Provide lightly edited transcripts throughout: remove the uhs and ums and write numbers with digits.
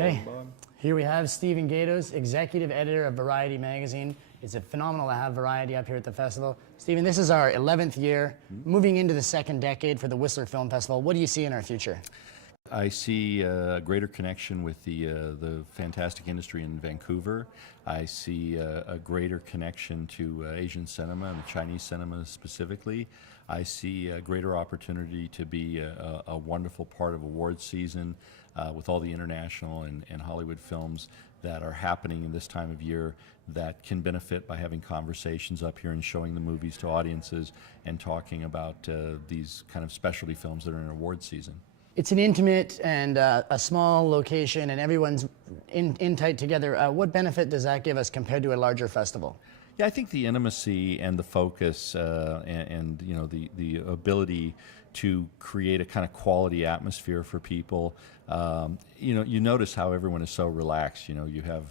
Okay, here we have Stephen Gaydos, executive editor of Variety magazine. It's phenomenal to have Variety up here at the festival. Stephen, this is our 11th year, moving into the second decade for the Whistler Film Festival. What do you see in our future? I see a greater connection with the fantastic industry in Vancouver. I see a greater connection to Asian cinema and Chinese cinema specifically. I see a greater opportunity to be a wonderful part of awards season with all the international and Hollywood films that are happening in this time of year that can benefit by having conversations up here and showing the movies to audiences and talking about these kind of specialty films that are in award season. It's an intimate and a small location, and everyone's in tight together. What benefit does that give us compared to a larger festival? Yeah, I think the intimacy and the focus and you know the ability to create a kind of quality atmosphere for people. You notice how everyone is so relaxed. You know, you have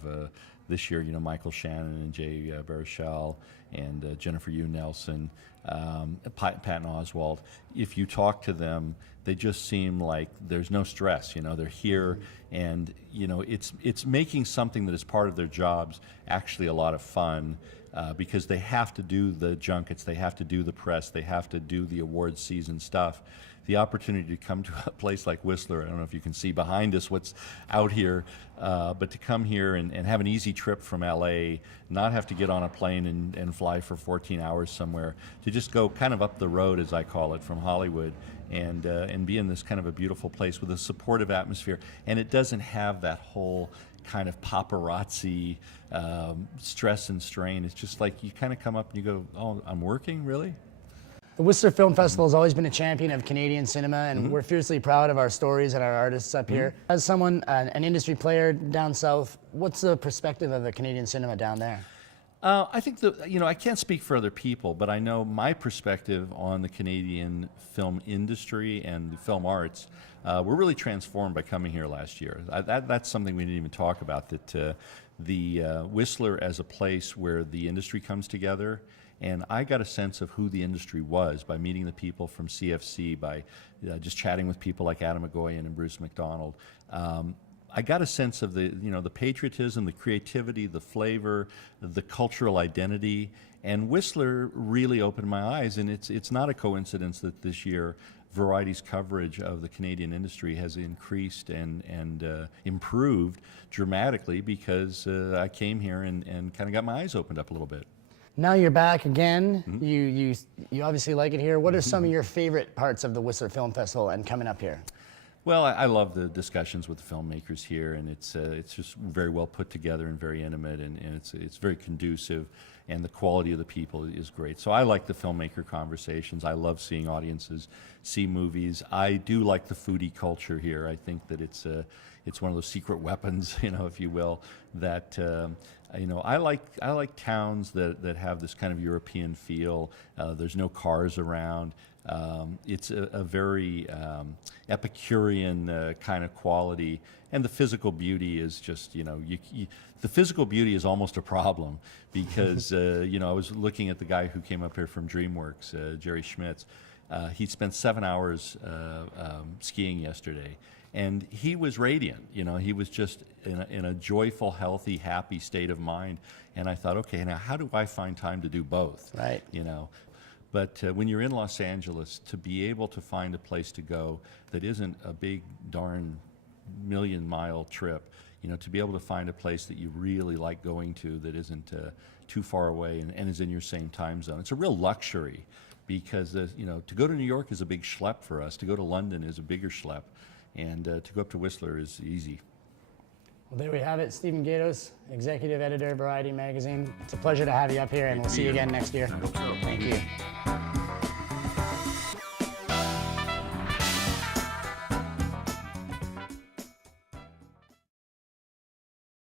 this year, Michael Shannon and Jay Baruchel and Jennifer Yu Nelson, Patton Oswalt. If you talk to them, they just seem like there's no stress. They're here, and it's making something that is part of their jobs actually a lot of fun. Because they have to do the junkets, they have to do the press, they have to do the awards season stuff. The opportunity to come to a place like Whistler, I don't know if you can see behind us what's out here, but to come here and have an easy trip from LA, not have to get on a plane and fly for 14 hours somewhere, to just go kind of up the road, as I call it, from Hollywood, and be in this kind of a beautiful place with a supportive atmosphere. And it doesn't have that whole kind of paparazzi stress and strain. It's just like you kind of come up and you go, oh, I'm working, really? The Whistler Film Festival has always been a champion of Canadian cinema, and we're fiercely proud of our stories and our artists up here. As someone, an industry player down south, what's the perspective of the Canadian cinema down there? I think I can't speak for other people, but I know my perspective on the Canadian film industry and the film arts. We're really transformed by coming here last year. That's something we didn't even talk about, that the Whistler as a place where the industry comes together. And I got a sense of who the industry was by meeting the people from CFC, by just chatting with people like Adam McGoyan and Bruce McDonald. I got a sense of the patriotism, the creativity, the flavor, the cultural identity, and Whistler really opened my eyes. And it's not a coincidence that this year Variety's coverage of the Canadian industry has increased and improved dramatically, because I came here and kind of got my eyes opened up a little bit. Now you're back again. You obviously like it here. What are some of your favorite parts of the Whistler Film Festival and coming up here? Well, I love the discussions with the filmmakers here, and it's just very well put together and very intimate, and it's very conducive, and the quality of the people is great. So I like the filmmaker conversations. I love seeing audiences see movies. I do like the foodie culture here. I think that it's one of those secret weapons, if you will, that I like towns that have this kind of European feel. There's no cars around. It's a very Epicurean kind of quality, and the physical beauty is just, the physical beauty is almost a problem, because, I was looking at the guy who came up here from DreamWorks, Jerry Schmitz. He spent 7 hours skiing yesterday, and he was radiant. He was just in a joyful, healthy, happy state of mind. And I thought, okay, now how do I find time to do both? Right. But when you're in Los Angeles, to be able to find a place to go that isn't a big darn million-mile trip, to be able to find a place that you really like going to that isn't too far away and is in your same time zone, it's a real luxury, because to go to New York is a big schlep for us. To go to London is a bigger schlep, and to go up to Whistler is easy. Well, there we have it. Stephen Gaydos, executive editor of Variety magazine. It's a pleasure to have you up here, and we'll see you again next year. I hope so. Thank you.